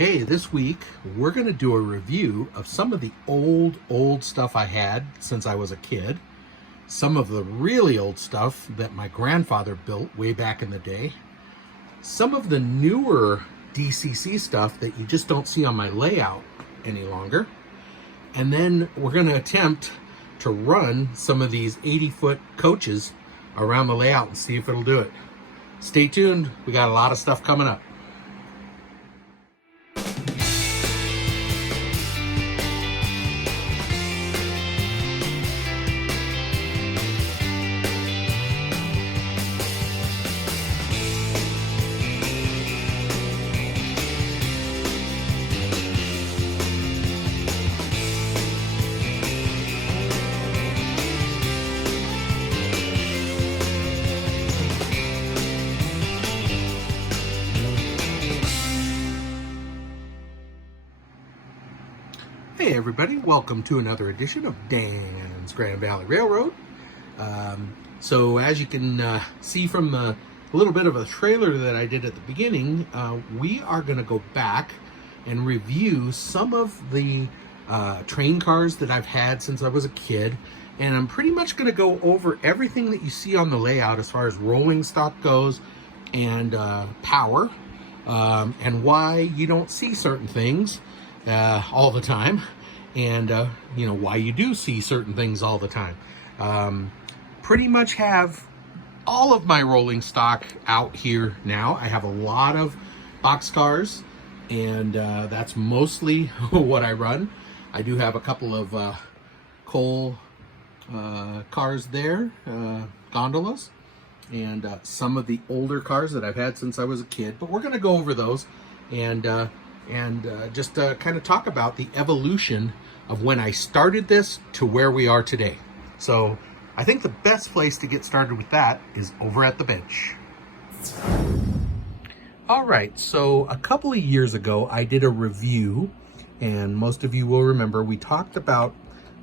Hey, this week we're going to do a review of some of the old stuff I had since I was a kid, some of the really old stuff that my grandfather built way back in the day, some of the newer DCC stuff that you just don't see on my layout any longer, and then we're going to attempt to run some of these 80-foot coaches around the layout and see if it'll do it. Stay tuned, we got a lot of stuff coming up. Hey everybody, welcome to another edition of Dan's Grand Valley Railroad. So as you can see from a little bit of a trailer that I did at the beginning, we are going to go back and review some of the train cars that I've had since I was a kid. And I'm pretty much going to go over everything that you see on the layout as far as rolling stock goes and power, and why you don't see certain things all the time, and you know, why you do see certain things all the time. Pretty much have all of my rolling stock out here now. I have a lot of boxcars, and that's mostly what I run. I do have a couple of coal cars there, gondolas, and some of the older cars that I've had since I was a kid, but we're going to go over those and just kind of talk about the evolution of when I started this to where we are today. So I think the best place to get started with that is over at the bench. All right, so a couple of years ago, I did a review, and most of you will remember we talked about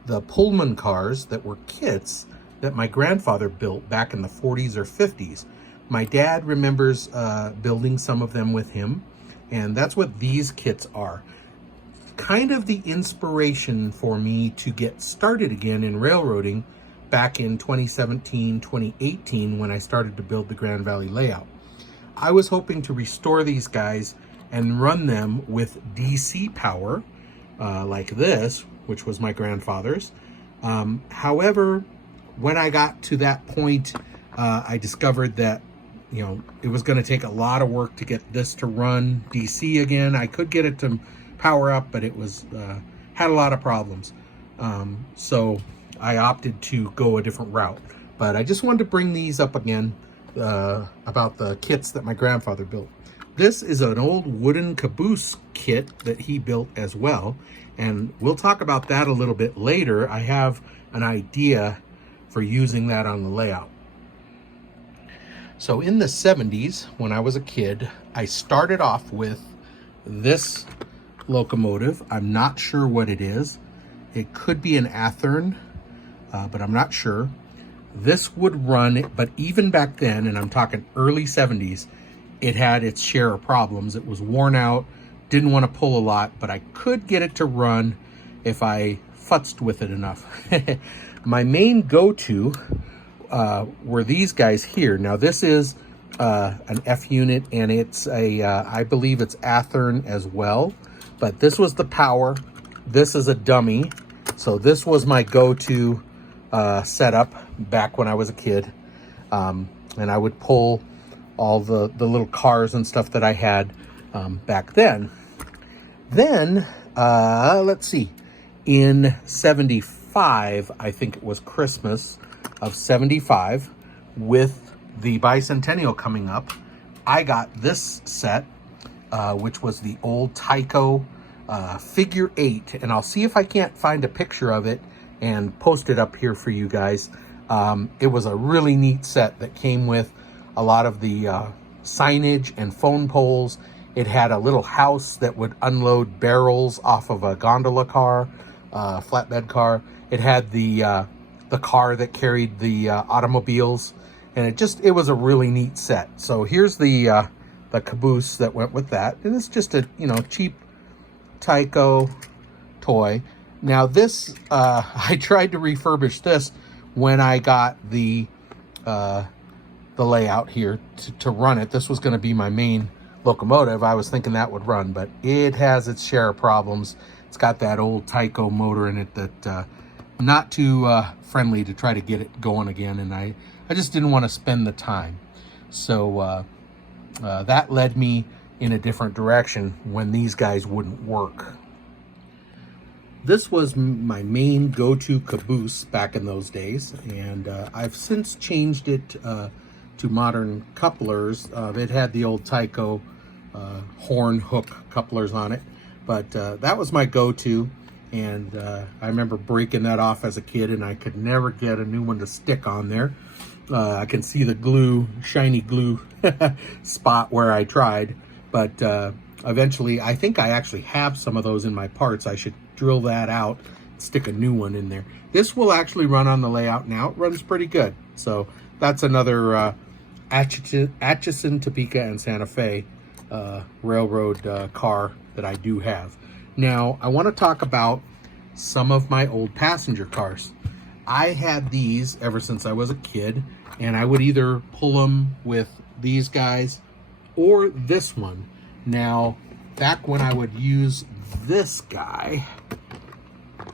the Pullman cars that were kits that my grandfather built back in the 40s or 50s. My dad remembers building some of them with him, and that's what these kits are. Kind of the inspiration for me to get started again in railroading back in 2017, 2018, when I started to build the Grand Valley layout. I was hoping to restore these guys and run them with DC power, like this, which was my grandfather's. However, when I got to that point, I discovered that, you know, it was going to take a lot of work to get this to run DC again. I could get it to power up, but it was had a lot of problems. So I opted to go a different route. But I just wanted to bring these up again about the kits that my grandfather built. This is an old wooden Caboose kit that he built as well, and we'll talk about that a little bit later. I have an idea for using that on the layout. So in the 70s, when I was a kid, I started off with this locomotive. I'm not sure what it is. It could be an Athearn, but I'm not sure. This would run, but even back then, and I'm talking early 70s, it had its share of problems. It was worn out, didn't want to pull a lot, but I could get it to run if I futzed with it enough. My main go-to were these guys here. Now this is an F unit, and it's a I believe it's Athearn as well, but this was the power. This is a dummy, so this was my go-to setup back when I was a kid, and I would pull all the little cars and stuff that I had back then. Then let's see, in 75, I think it was Christmas of 75, with the bicentennial coming up, I got this set, which was the old Tyco figure 8, and I'll see if I can't find a picture of it and post it up here for you guys. It was a really neat set that came with a lot of the signage and phone poles. It had a little house that would unload barrels off of a gondola car, flatbed car. It had the car that carried the automobiles, and it was a really neat set. So here's the caboose that went with that, and it's just a cheap Tyco toy. Now this, I tried to refurbish this when I got the layout here to run it. This was going to be my main locomotive. I was thinking that would run, but it has its share of problems. It's got that old Tyco motor in it that not too friendly to try to get it going again, and I just didn't want to spend the time. So that led me in a different direction when these guys wouldn't work. This was my main go-to Caboose back in those days, and I've since changed it to modern couplers. It had the old Tyco horn hook couplers on it, but that was my go-to, and I remember breaking that off as a kid, and I could never get a new one to stick on there. I can see the glue, shiny glue spot where I tried, but eventually, I think I actually have some of those in my parts. I should drill that out, stick a new one in there. This will actually run on the layout now. It runs pretty good. So that's another Atchison, Topeka, and Santa Fe railroad car that I do have. Now, I want to talk about some of my old passenger cars. I had these ever since I was a kid, and I would either pull them with these guys or this one. Now, back when I would use this guy,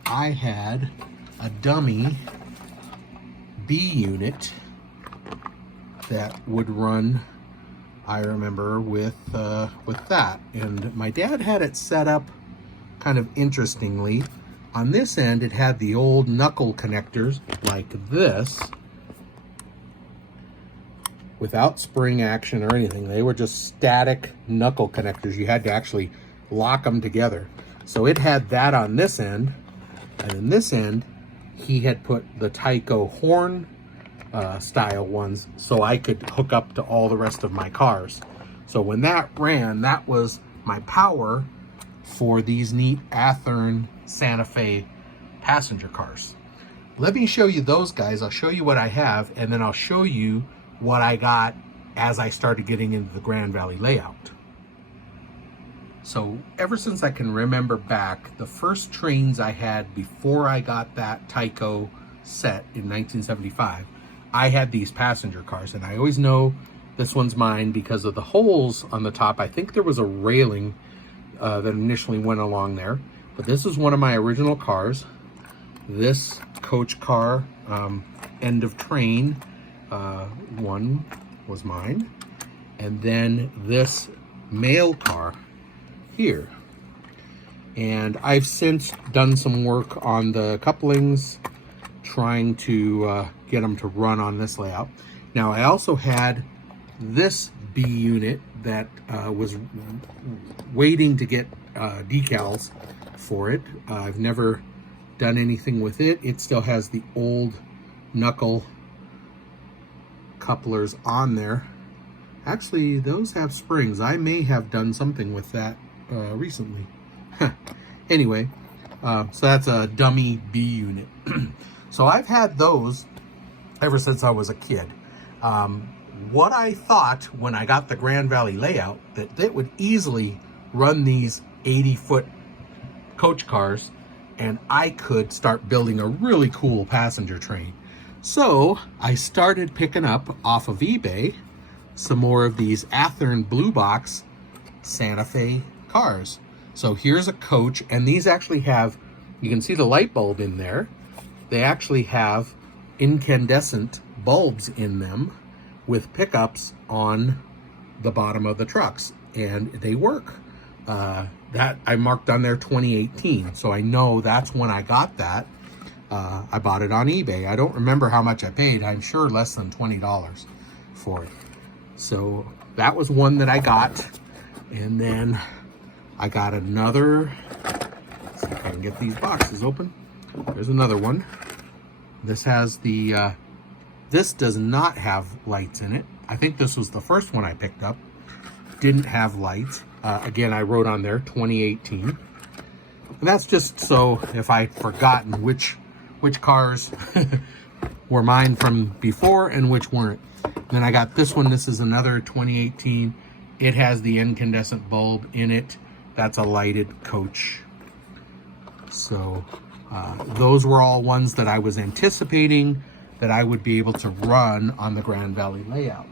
I had a dummy B unit that would run, I remember, with that. And my dad had it set up kind of interestingly. On this end, it had the old knuckle connectors like this, without spring action or anything. They were just static knuckle connectors. You had to actually lock them together. So it had that on this end, and in this end, he had put the Tyco horn style ones so I could hook up to all the rest of my cars. So when that ran, that was my power for these neat Athearn Santa Fe passenger cars. Let me show you those guys. I'll show you what I have, and then I'll show you what I got as I started getting into the Grand Valley layout. So ever since I can remember back, the first trains I had before I got that Tyco set in 1975, I had these passenger cars, and I always know this one's mine because of the holes on the top. I think there was a railing that initially went along there, but this is one of my original cars. This coach car, end of train, one was mine, and then this mail car here. And I've since done some work on the couplings, trying to get them to run on this layout. Now, I also had this B unit that was waiting to get decals for it. I've never done anything with it. It still has the old knuckle couplers on there. Actually, those have springs. I may have done something with that recently. Anyway, so that's a dummy B unit. So I've had those ever since I was a kid. What I thought when I got the Grand Valley layout, that it would easily run these 80-foot coach cars, and I could start building a really cool passenger train. So I started picking up off of eBay some more of these Athearn Blue Box Santa Fe cars. So here's a coach, and these actually have, you can see the light bulb in there. They actually have incandescent bulbs in them with pickups on the bottom of the trucks, and they work. That I marked on there 2018, so I know that's when I got that. I bought it on eBay. I don't remember how much I paid. I'm sure less than $20 for it. So that was one that I got, and then I got another. Let's see if I can get these boxes open. There's another one. This has the, this does not have lights in it. I think this was the first one I picked up. Didn't have lights. Again, I wrote on there 2018. And that's just so if I'd forgotten which cars were mine from before and which weren't. Then I got this one. This is another 2018. It has the incandescent bulb in it. that's a lighted coach. So those were all ones that I was anticipating that I would be able to run on the Grand Valley layout.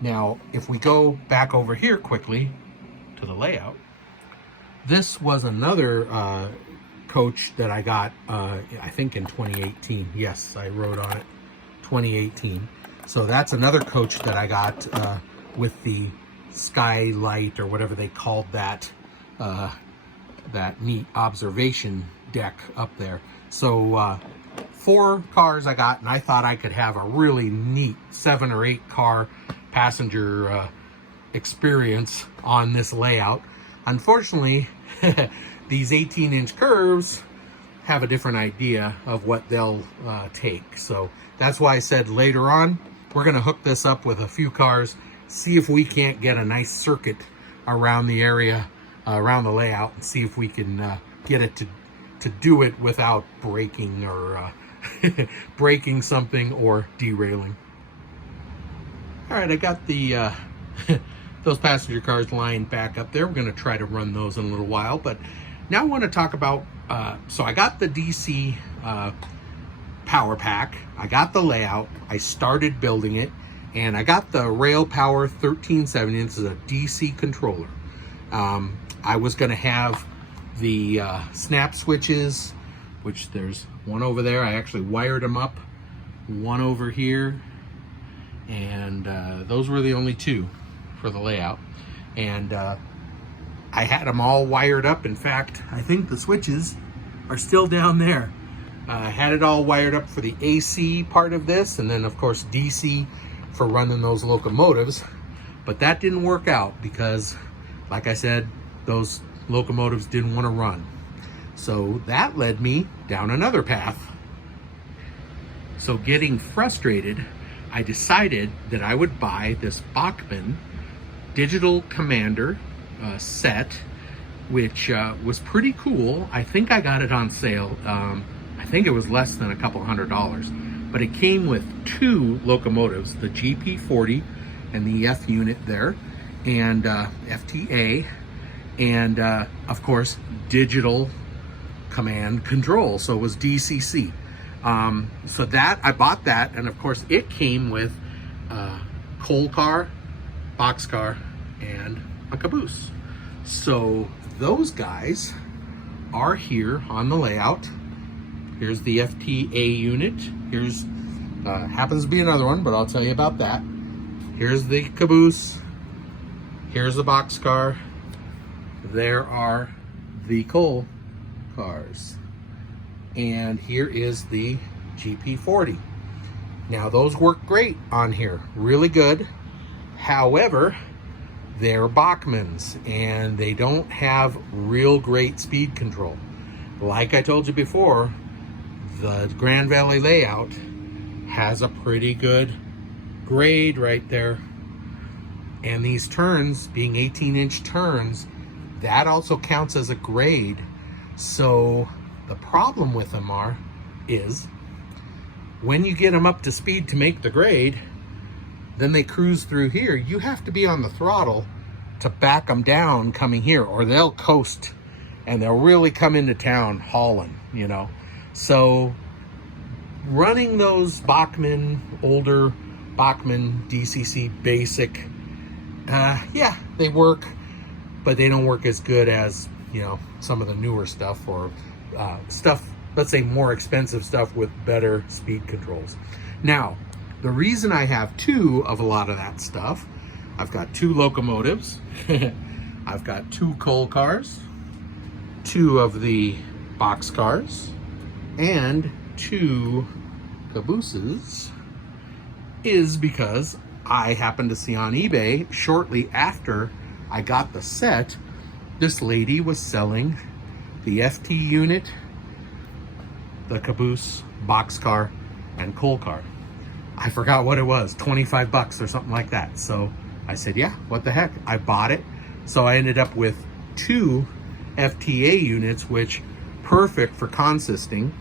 Now, if we go back over here quickly to the layout, this was another coach that I got, I think in 2018. Yes, I wrote on it, 2018. So that's another coach that I got with the skylight or whatever they called that, that neat observation deck up there. So 4 cars I got, and I thought I could have a really neat 7 or 8 car passenger experience on this layout. Unfortunately, these 18-inch curves have a different idea of what they'll take. So that's why I said later on, we're gonna hook this up with a few cars, see if we can't get a nice circuit around the area, around the layout, and see if we can get it to do it without breaking or breaking something or derailing. All right, I got the those passenger cars lined back up there. We're going to try to run those in a little while, but now I want to talk about, so I got the DC power pack, I got the layout, I started building it, and I got the Rail Power 1370. This is a DC controller. I was going to have the snap switches, which there's one over there. I actually wired them up, one over here, and those were the only 2 for the layout. And I had them all wired up. In fact, I think the switches are still down there. I had it all wired up for the AC part of this, and then of course DC for running those locomotives. But that didn't work out because, like I said, those locomotives didn't want to run. So that led me down another path. So getting frustrated, I decided that I would buy this Bachmann Digital Commander set, which was pretty cool. I think I got it on sale. I think it was less than a couple $100, but it came with 2 locomotives, the GP40 and the F unit there, and FTA, and of course digital command control, so it was DCC. So that I bought that, and of course it came with coal car, box car, and a caboose. So those guys are here on the layout. Here's the FTA unit. Here's happens to be another one, but I'll tell you about that. Here's the caboose. Here's the box car. There are the coal cars. And here is the GP40. Now those work great on here, really good. However, they're Bachmanns and they don't have real great speed control. Like I told you before, the Grand Valley layout has a pretty good grade right there. And these turns, being 18-inch turns, that also counts as a grade. So the problem with them is when you get them up to speed to make the grade, then they cruise through here. You have to be on the throttle to back them down coming here, or they'll coast and they'll really come into town hauling, you know. So running those Bachmann, older Bachmann DCC basic, yeah, they work, but they don't work as good as, you know, some of the newer stuff, or stuff, let's say more expensive stuff with better speed controls. Now, the reason I have 2 of a lot of that stuff, I've got 2 locomotives, I've got 2 coal cars, 2 of the box cars, and 2 cabooses, is because I happened to see on eBay shortly after I got the set, this lady was selling the FT unit, the caboose, box car, and coal car. I forgot what it was, 25 bucks or something like that. So I said, yeah, what the heck? I bought it. So I ended up with 2 FTA units, which perfect for consisting.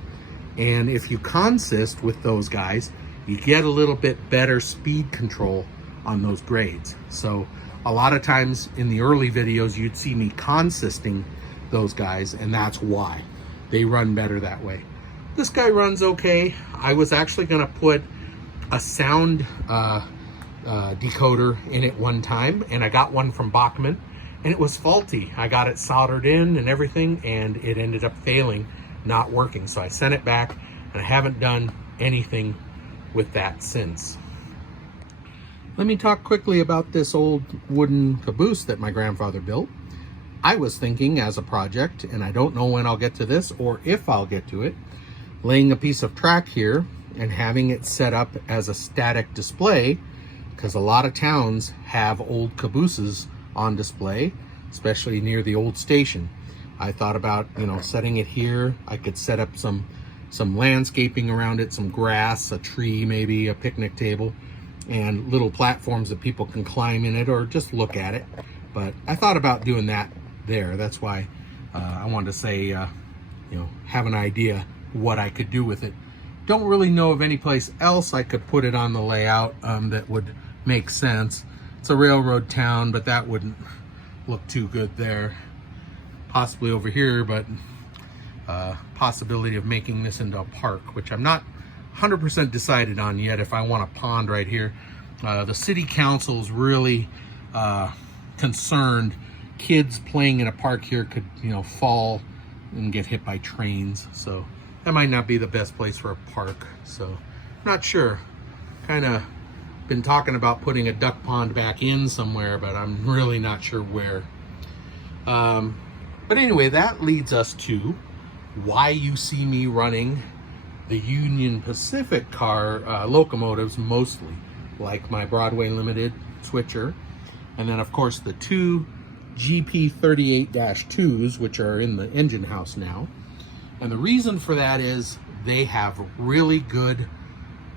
And if you consist with those guys, you get a little bit better speed control on those grades. So A lot of times in the early videos, you'd see me consisting those guys, and that's why. They run better that way. This guy runs okay. I was actually gonna put a sound decoder in it one time, and I got one from Bachmann, and it was faulty. I got it soldered in and everything, and it ended up failing, not working. So I sent it back, and I haven't done anything with that since. Let me talk quickly about this old wooden caboose that my grandfather built. I was thinking as a project, and I don't know when I'll get to this or if I'll get to it, laying a piece of track here and having it set up as a static display, because a lot of towns have old cabooses on display, especially near the old station. I thought about, you know, setting it here. I could set up some landscaping around it, some grass, a tree, maybe a picnic table, and little platforms that people can climb in it or just look at it. But I thought about doing that there. That's why I wanted to say, you know, have an idea what I could do with it. Don't really know of any place else I could put it on the layout that would make sense. It's a railroad town, but that wouldn't look too good there. Possibly over here, but possibility of making this into a park, which I'm not 100% decided on yet if I want a pond right here. The city council is really concerned kids playing in a park here could, you know, fall and get hit by trains. So that might not be the best place for a park. So not sure. Kind of been talking about putting a duck pond back in somewhere, but I'm really not sure where. But anyway, that leads us to why you see me running the Union Pacific car locomotives mostly, like my Broadway Limited switcher, and then of course the two GP38-2s, which are in the engine house now. And the reason for that is they have really good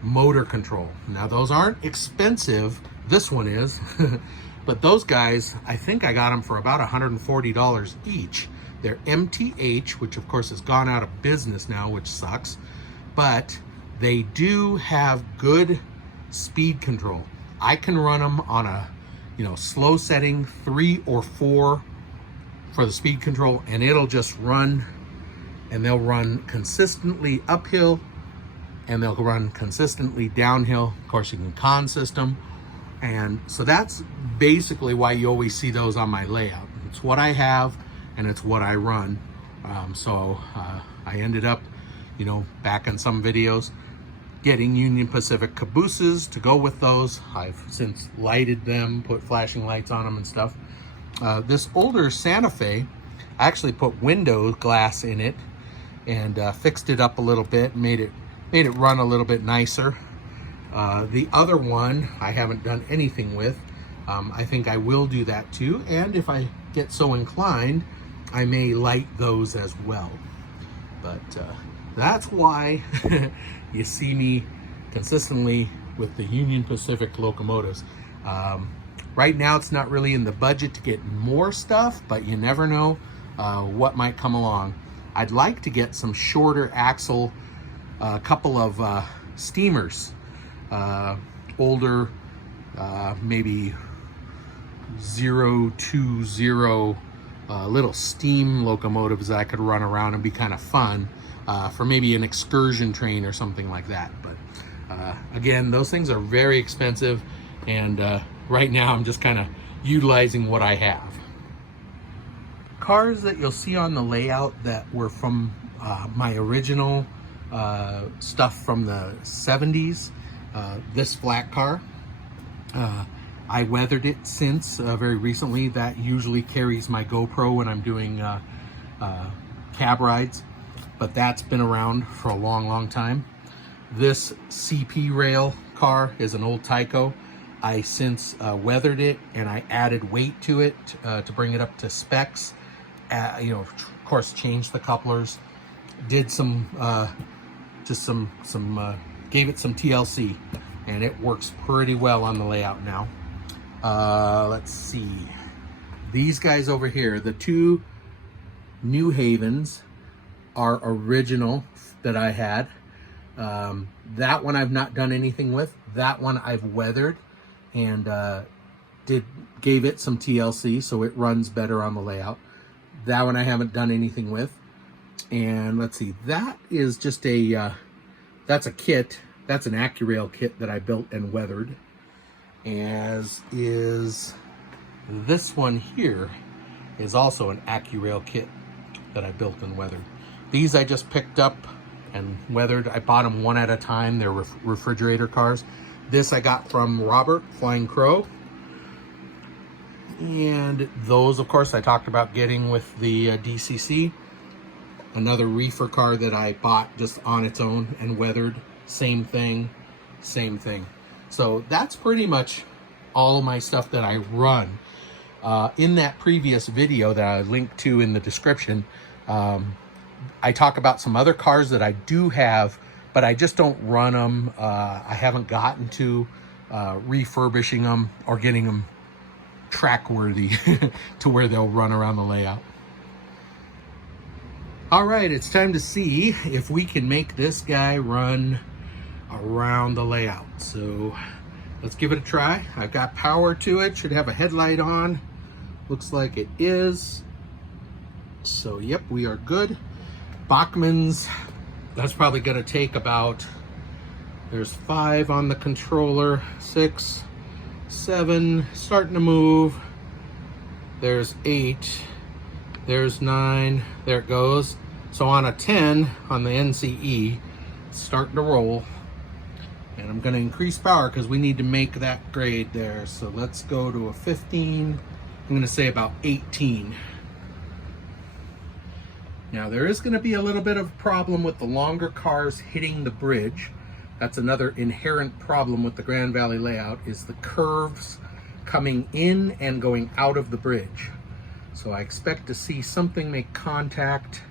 motor control. Now those aren't expensive, this one is, but those guys, I think I got them for about $140 each. They're MTH, which of course has gone out of business now, which sucks, but they do have good speed control. I can run them on a, you know, slow setting, 3 or 4 for the speed control, and it'll just run, and they'll run consistently uphill, and they'll run consistently downhill. Of course, you can consist them, and so that's basically why you always see those on my layout. It's what I have, and it's what I run. I ended up, you know, back in some videos, getting Union Pacific cabooses to go with those. I've since lighted them, put flashing lights on them and stuff. This older Santa Fe, I actually put window glass in it and fixed it up a little bit, made it run a little bit nicer. The other one I haven't done anything with. I think I will do that too, and if I get so inclined, I may light those as well. But that's why you see me consistently with the Union Pacific locomotives. Right now it's not really in the budget to get more stuff, but you never know what might come along. I'd like to get some shorter axle, a couple of steamers, older, maybe 020 little steam locomotives that I could run around and be kind of fun for maybe an excursion train or something like that. But again, those things are very expensive, and right now I'm just kind of utilizing what I have. Cars that you'll see on the layout that were from my original stuff from the 70s, this flat car, I weathered it since very recently. That usually carries my GoPro when I'm doing cab rides, but that's been around for a long time. This CP rail car is an old Tyco. I since weathered it, and I added weight to it to bring it up to specs. You know, of course, changed the couplers, did some gave it some TLC, and it works pretty well on the layout now. Let's see, these guys over here, the two New Havens, are original that I had. That one I've not done anything with. That one I've weathered and did gave it some TLC so it runs better on the layout. That one I haven't done anything with. And let's see, that is just a, that's a kit. That's an AccuRail kit that I built and weathered. As is this one here is also an AccuRail kit that I built and weathered. These I just picked up and weathered. I bought them one at a time. They're refrigerator cars. This I got from Robert, Flying Crow. And those, of course, I talked about getting with the DCC. Another reefer car that I bought just on its own and weathered. Same thing, same thing. So that's pretty much all of my stuff that I run. In that previous video that I linked to in the description, I talk about some other cars that I do have, but I just don't run them. I haven't gotten to refurbishing them or getting them track worthy to where they'll run around the layout. All right, it's time to see if we can make this guy run around the layout. So let's give it a try. I've got power to it, should have a headlight on. Looks like it is. So yep, we are good. Bachmann's, that's probably gonna take about, there's 5 on the controller, 6, 7, starting to move. There's 8, there's 9, there it goes. So on a 10 on the NCE, it's starting to roll. And I'm gonna increase power because we need to make that grade there. So let's go to a 15. I'm gonna say about 18. Now there is gonna be a little bit of a problem with the longer cars hitting the bridge. That's another inherent problem with the Grand Valley layout, is the curves coming in and going out of the bridge. So I expect to see something make contact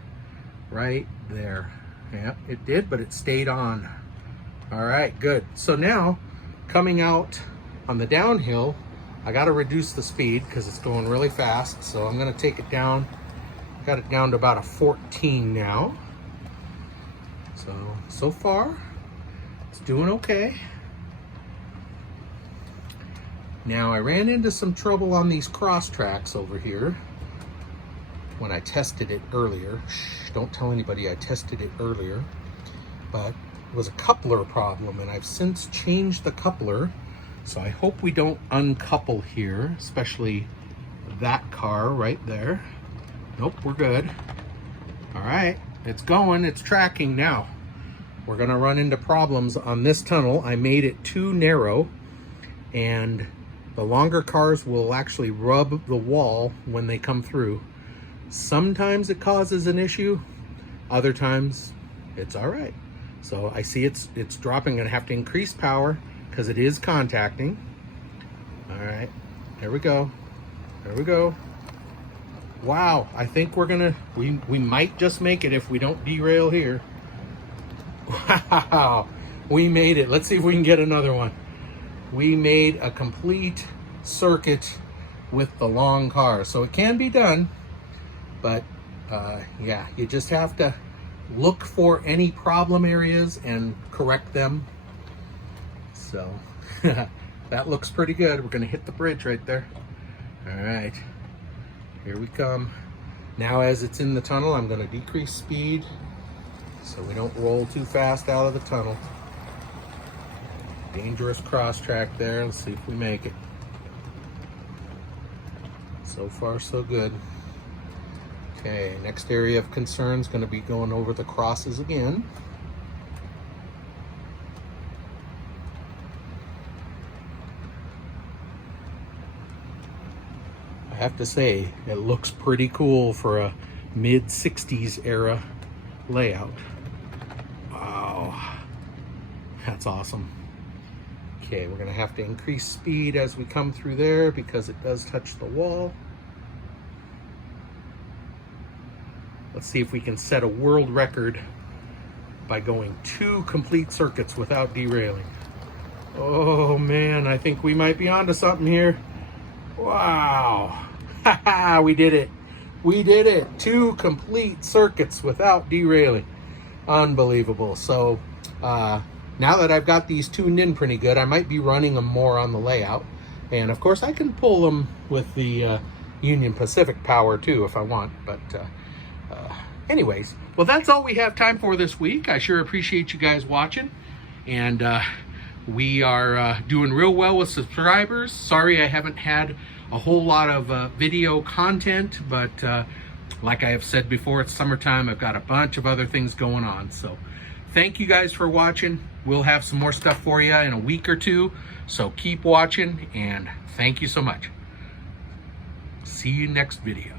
right there. Yeah, it did, but it stayed on. All right, good. So now coming out on the downhill, I got to reduce the speed because it's going really fast. So I'm going to take it down. Got it down to about a 14 now. So far, it's doing okay. Now I ran into some trouble on these cross tracks over here when I tested it earlier. Shh, don't tell anybody I tested it earlier. But it was a coupler problem, and I've since changed the coupler. So I hope we don't uncouple here, especially that car right there. Nope, we're good. All right, it's going, it's tracking now. We're gonna run into problems on this tunnel. I made it too narrow, and the longer cars will actually rub the wall when they come through. Sometimes it causes an issue, other times it's all right. So I see it's dropping. I'm gonna have to increase power because it is contacting. All right, there we go. There we go. Wow, I think we're gonna, we might just make it if we don't derail here. Wow, we made it. Let's see if we can get another one. We made a complete circuit with the long car. So it can be done, but yeah, you just have to look for any problem areas and correct them. So that looks pretty good. We're gonna hit the bridge right there. All right, here we come. Now as it's in the tunnel, I'm gonna decrease speed so we don't roll too fast out of the tunnel. Dangerous cross track there. Let's see if we make it. So far, so good. Okay, next area of concern is going to be going over the crosses again. I have to say, it looks pretty cool for a mid-60s era layout. Wow, that's awesome. Okay, we're gonna have to increase speed as we come through there because it does touch the wall. Let's see if we can set a world record by going 2 complete circuits without derailing. Oh man, I think we might be onto something here. Wow, haha, we did it. We did it, 2 complete circuits without derailing. Unbelievable. So now that I've got these tuned in pretty good, I might be running them more on the layout. And of course I can pull them with the Union Pacific power too if I want, but anyways, well, that's all we have time for this week. I sure appreciate you guys watching, and we are doing real well with subscribers. Sorry I haven't had a whole lot of video content, but like I have said before, it's summertime. I've got a bunch of other things going on. So thank you guys for watching. We'll have some more stuff for you in a week or two, so keep watching, and thank you so much. See you next video.